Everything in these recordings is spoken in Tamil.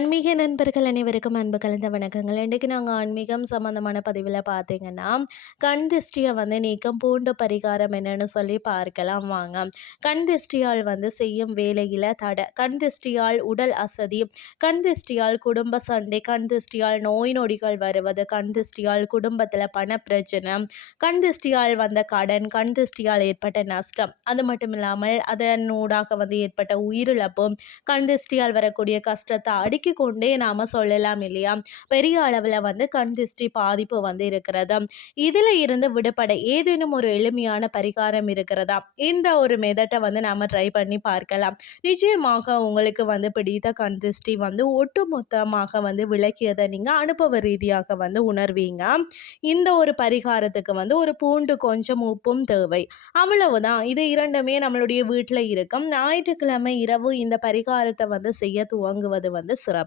ஆன்மீக நண்பர்கள் அனைவருக்கும் அன்பு கலந்த வணக்கங்கள். இன்றைக்கு நாங்கள் ஆன்மீகம் சம்மந்தமான பதிவில் பார்த்தீங்கன்னா கண் திஷ்டியை வந்து நீக்கம் பூண்டு பரிகாரம் என்னன்னு சொல்லி பார்க்கலாம். வாங்க. கண் திஷ்டியால் வந்து செய்யும் வேலையில் தடை கண் திஷ்டியால் உடல் அசதி கண் திஷ்டியால் குடும்ப சண்டை கண் திஷ்டியால் நோய் நொடிகள் வருவது கண் திஷ்டியால் குடும்பத்தில் பண பிரச்சனை கண் திஷ்டியால் வந்த கடன் கண் திஷ்டியால் ஏற்பட்ட நஷ்டம். அது மட்டும் இல்லாமல் அதனூடாக வந்து ஏற்பட்ட உயிரிழப்பு கண் திஷ்டியால் வரக்கூடிய கஷ்டத்தை அடுக்கி கொண்டே நாம் சொல்லலாம் இல்லையா? பெரிய அளவில் வந்து கண் திருஷ்டி பாதிப்பு வந்து இருக்கிறது? இதில் இருந்து விடுபட ஏதேனும் ஒரு எளிமையான பரிகாரம் இருக்கிறதா? இந்த ஒரு மெதட்டை வந்து நாம் ட்ரை பண்ணி பார்க்கலாம். நிச்சயமாக உங்களுக்கு வந்து பிடித்த கண் திருஷ்டி வந்து ஒட்டுமொத்தமாக வந்து விளக்கியதை நீங்கள் அனுபவ ரீதியாக வந்து உணர்வீங்க. இந்த ஒரு பரிகாரத்துக்கு வந்து ஒரு பூண்டு கொஞ்சம் உப்பும் தேவை. அவ்வளவுதான். இது இரண்டுமே நம்மளுடைய வீட்டில் இருக்கும். ஞாயிற்றுக்கிழமை இரவு இந்த பரிகாரத்தை வந்து செய்ய துவங்குவது வந்து சிறப்பு.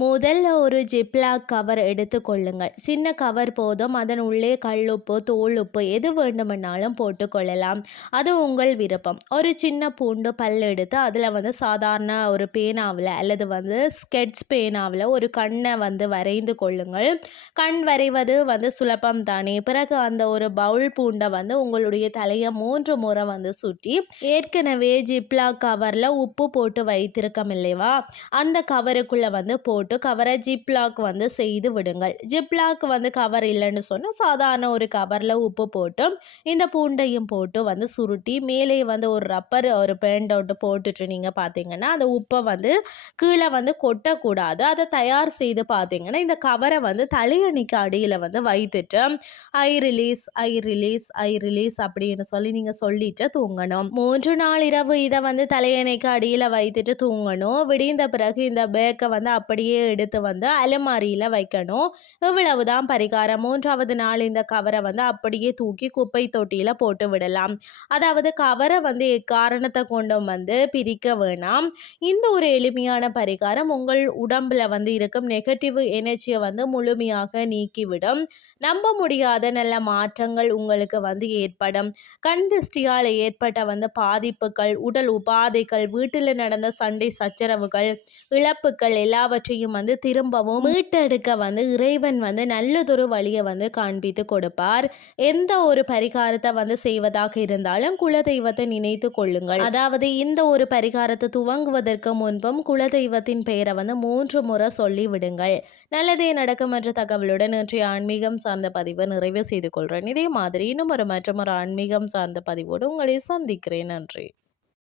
முதல்ல ஒரு ஜிப்லாக் கவர் எடுத்து கொள்ளுங்கள். சின்ன கவர் போதும். அதன் உள்ளே கல்லுப்பு தோல் உப்பு எது வேண்டுமென்னாலும் போட்டுக்கொள்ளலாம் அது உங்கள் விருப்பம். ஒரு சின்ன பூண்டு பல் எடுத்து அதில் வந்து சாதாரண ஒரு பேனாவில் அல்லது வந்து ஸ்கெட்ச் பேனாவில் ஒரு கண்ணை வந்து வரைந்து கொள்ளுங்கள். கண் வரைவது வந்து சுலபம் தானே. பிறகு அந்த ஒரு பவுல் பூண்டை வந்து உங்களுடைய தலையை மூன்று முறை வந்து சுற்றி ஏற்கனவே ஜிப்லாக் கவரில் உப்பு போட்டு வைத்திருக்கோம் இல்லைவா அந்த கவருக்குள்ளே வந்து போட்டு கவரை ஜிப்லாக் வந்து செய்து விடுங்கள். ஜிப்லாக் வந்து கவர் இல்லைன்னு சொன்னால் சாதாரண ஒரு கவரில் உப்பு போட்டு இந்த பூண்டையும் போட்டு வந்து சுருட்டி மேலே வந்து ஒரு ரப்பர் ஒரு பேண்ட் அவுட்டு போட்டுட்டு நீங்கள் பார்த்தீங்கன்னா அந்த உப்பை வந்து கீழே வந்து கொட்டக்கூடாது. அதை தயார் செய்து பார்த்தீங்கன்னா இந்த கவரை வந்து தலையணிக்கு அடியில் வந்து வைத்துட்டு I release I release I release அப்படின்னு சொல்லி நீங்கள் சொல்லிட்டு தூங்கணும். மூன்று நாள் இரவு இதை வந்து தலையணைக்கு அடியில் வைத்துட்டு தூங்கணும். விடிந்த பிறகு இந்த பேக்கை வந்து அப்படியே எடுத்து வந்து அலமாரியில் வைக்கணும். இவ்வளவு தான் பரிகாரம். மூன்றாவது நாள் இந்த கவரை வந்து அப்படியே தூக்கி குப்பை தொட்டியில் போட்டு விடலாம். அதாவது கவரை வந்து எக்காரணத்தை கொண்டும் வந்து பிரிக்க வேணாம். இந்த ஒரு எளிமையான பரிகாரம் உங்கள் உடம்பில் வந்து இருக்கும் நெகட்டிவ் எனர்ஜியை வந்து முழுமையாக நீக்கிவிடும். நம்ப முடியாத நல்ல மாற்றங்கள் உங்களுக்கு வந்து ஏற்படும். கண் திருஷ்டியால் ஏற்பட்ட வந்து பாதிப்புகள் உடல் உபாதைகள் வீட்டில் நடந்த சண்டை சச்சரவுகள் இழப்புகள் எல்லாவற்றையும் வந்து திரும்பவும் மீட்டெடுக்க வந்து இறைவன் வந்து நல்லதொரு வழியை வந்து காண்பித்து கொடுப்பார். எந்த ஒரு பரிகாரத்தை வந்து செய்வதாக இருந்தாலும் குலதெய்வத்தை நினைத்து கொள்ளுங்கள். அதாவது இந்த ஒரு பரிகாரத்தை துவங்குவதற்கு முன்பும் குலதெய்வத்தின் பெயரை வந்து மூன்று முறை சொல்லி விடுங்கள். நல்லதே நடக்கும் என்ற தகவலுடன் இன்றைய ஆன்மீகம் சார்ந்த பதிவை நிறைவு செய்து கொள்கிறேன் இதே மாதிரி இன்னும் ஒரு மற்றும் ஒரு ஆன்மீகம் சார்ந்த பதிவோடு உங்களை சந்திக்கிறேன். நன்றி.